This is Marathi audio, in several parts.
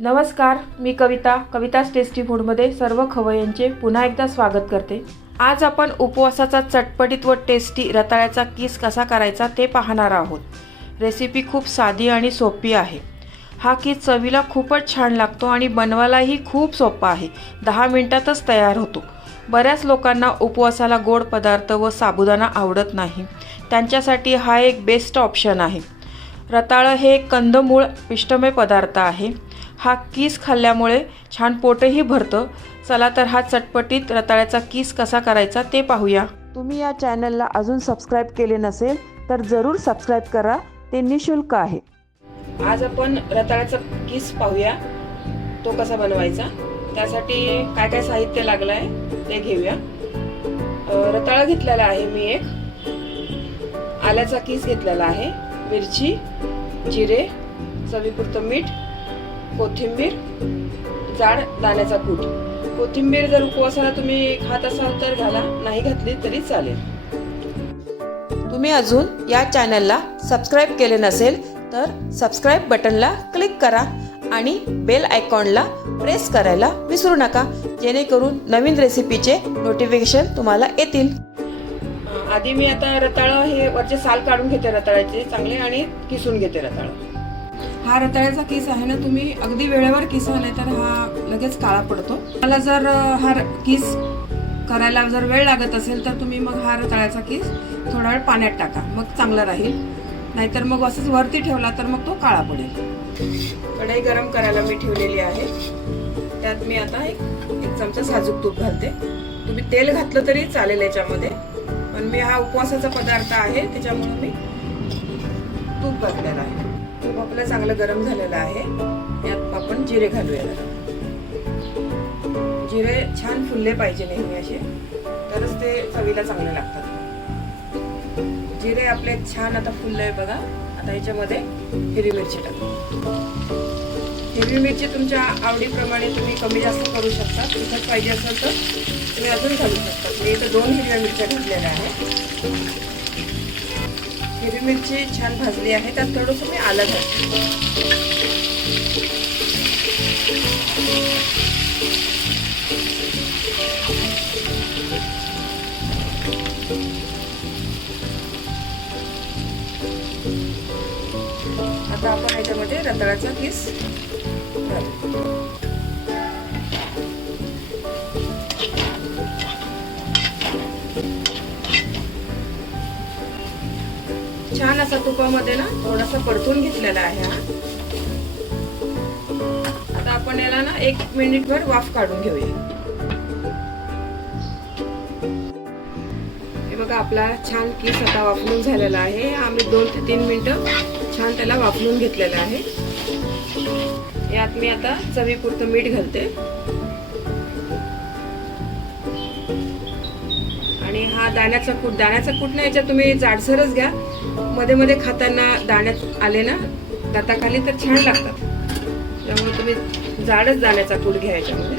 नमस्कार, मी कविताच टेस्टी फूडमध्ये सर्व खवय्यांचे पुन्हा एकदा स्वागत करते। आज आपण उपवासाचा चटपटीत व टेस्टी रताळ्याचा किस कसा करायचा ते पाहणार आहोत। रेसिपी खूप साधी आणि सोपी आहे। हा किस चवीला खूपच छान लागतो आणि बनवायलाही खूप सोपा आहे। 10 मिनिटातच तयार होतो। बऱ्याच लोकांना उपवासाला गोड पदार्थ व साबुदाणा आवडत नाही, त्यांच्यासाठी हा एक बेस्ट ऑप्शन आहे। रताळं हे कंदमूळ पिष्टमय पदार्थ आहे। हा किस खाल्ल्यामुळे छान पोटही भरतं। चला तर हा चटपटीत रताळ्याचा किस कसा करायचा ते पाहूया। तुम्ही या चॅनलला अजून सबस्क्राइब केले नसेल तर जरूर सबस्क्राइब करा, ते निशुल्क आहे। आज आपण रताळ्याचा किस पाहूया, तो कसा बनवायचा। त्यासाठी काय काय साहित्य लागलं आहे ते घेऊया। रताळा घेतलेला आहे मी एक, आल्याचा किस घेतलेला आहे, मिरची, जिरे, चवीपुरतं मीठ, कोथिंबीर, जाड दाण्याचा कूट। कोथिंबीर जर उपवासाला तुम्ही खात असाल तर घाला, नाही घातली तरी चालेल। तुम्ही अजून या चॅनलला सबस्क्राइब केले नसेल तर सबस्क्राइब बटनला क्लिक करा आणि बेल आयकॉनला प्रेस करायला विसरू नका, जेणेकरून नवीन रेसिपीचे नोटिफिकेशन तुम्हाला येतील। आधी मी आता रताळं हे वरचे साल काढून घेते रताळ्याचे चांगले आणि किसून घेते रताळं। हा रताळ्याचा किस आहे ना, तुम्ही अगदी वेळेवर किसले तर हा लगेच काळा पडतो। मला जर हा किस करायला जर वेळ लागत असेल तर तुम्ही मग हा रताळ्याचा किस थोडा वेळ पाण्यात टाका, मग चांगला राहील। नाहीतर मग असंच वरती ठेवला तर मग तो काळा पडेल। कढई गरम करायला मी ठेवलेली आहे, त्यात मी आता एक चमचा साजूक तूप घालते। तुम्ही तेल घातलं तरी चालेल याच्यामध्ये, पण मी हा उपवासाचा पदार्थ आहे त्याच्यामुळे मी तूप घातलेलं आहे। तूप आपलं चांगलं गरम झालेलं आहे, यात आपण जिरे घालूया। जिरे छान फुलले पाहिजे नेहमी असे, तरच ते चवीला चांगले लागतात। जिरे आपले छान आता फुलले बघा। आता याच्यामध्ये हिरवी मिरची टाकू। हिरवी मिरची तुमच्या आवडीप्रमाणे तुम्ही कमी जास्त करू शकता, तिखट पाहिजे असेल तर तुम्ही अजून घालू शकता। मी इथे 2 हिरव्या मिरच्या घातलेल्या आहेत। हिरवी मिरची छान भाजली आहे, त्यात थोडंसं मी आलं घालते। आता आपण याच्यामध्ये रताळ्याचा किस घालू। छान असा तुपामध्ये ना थोडासा परतून घेतलेला आहे हा। आता आपण याला ना 1 मिनिटभर वाफ काढून घेऊया। हे बघा आपला छान किस आता वाफलून झालेला आहे। आम्ही 2 ते 3 मिनिटं छान त्याला वाफलून घेतलेलं आहे। यात मी आता चवीपुरतं मीठ घालते आणि हा दाण्याचा कूट ना याच्यात तुम्ही जाडसरच घ्या, मध्ये मध्ये खाताना दाण्यात आले ना दाताखाली तर छान लागतात, त्यामुळे तुम्ही जाडच दाण्याचा कूट घ्या याच्यामध्ये।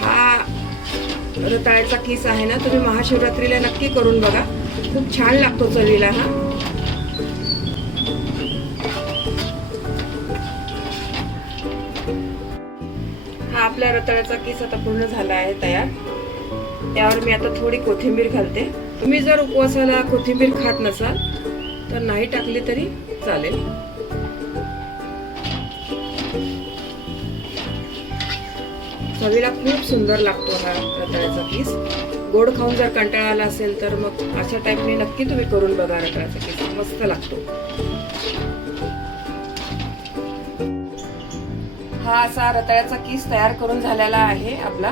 हा रताळ्याचा किस आहे ना, तुम्ही महाशिवरात्रीला नक्की करून बघा, खूप छान लागतो चवीला हा। हा आपला रताळ्याचा किस आता पूर्ण झाला आहे तयार। त्यावर मी आता थोडी कोथिंबीर घालते। तुम्ही जर उपवासाला कोथिंबीर खात नसाल तर नाही टाकली तरी चालेल। चवीला खूप सुंदर लागतो हा रताळ्याचा किस। गोड खाऊन जर कंटाळा आला असेल तर मग अशा टाईपने नक्की तुम्ही करून बघा, रताळ्याचा किस मस्त लागतो। हा असा रताळ्याचा किस तयार करून झालेला आहे आपला।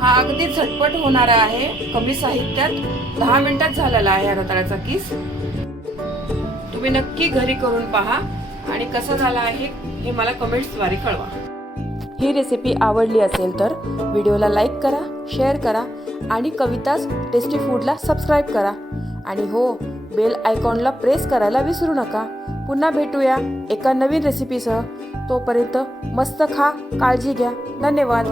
हा अगदी झटपट होणारा आहे, कमी साहित्यात 10 मिनिटात झालेला आहे हा रताळ्याचा किस। तुम्ही नक्की घरी करून पहा आणि कसा झाला आहे हे मला कमेंट्सद्वारे कळवा। ही रेसिपी आवडली असेल तर व्हिडिओला लाईक करा, शेअर करा आणि कविताच टेस्टी फूडला सबस्क्राइब करा। आणि हो, बेल आयकॉनला प्रेस करायला विसरू नका। पुन्हा भेटूया एका नवीन रेसिपीसह। तोपर्यंत मस्त खा, काळजी घ्या। धन्यवाद।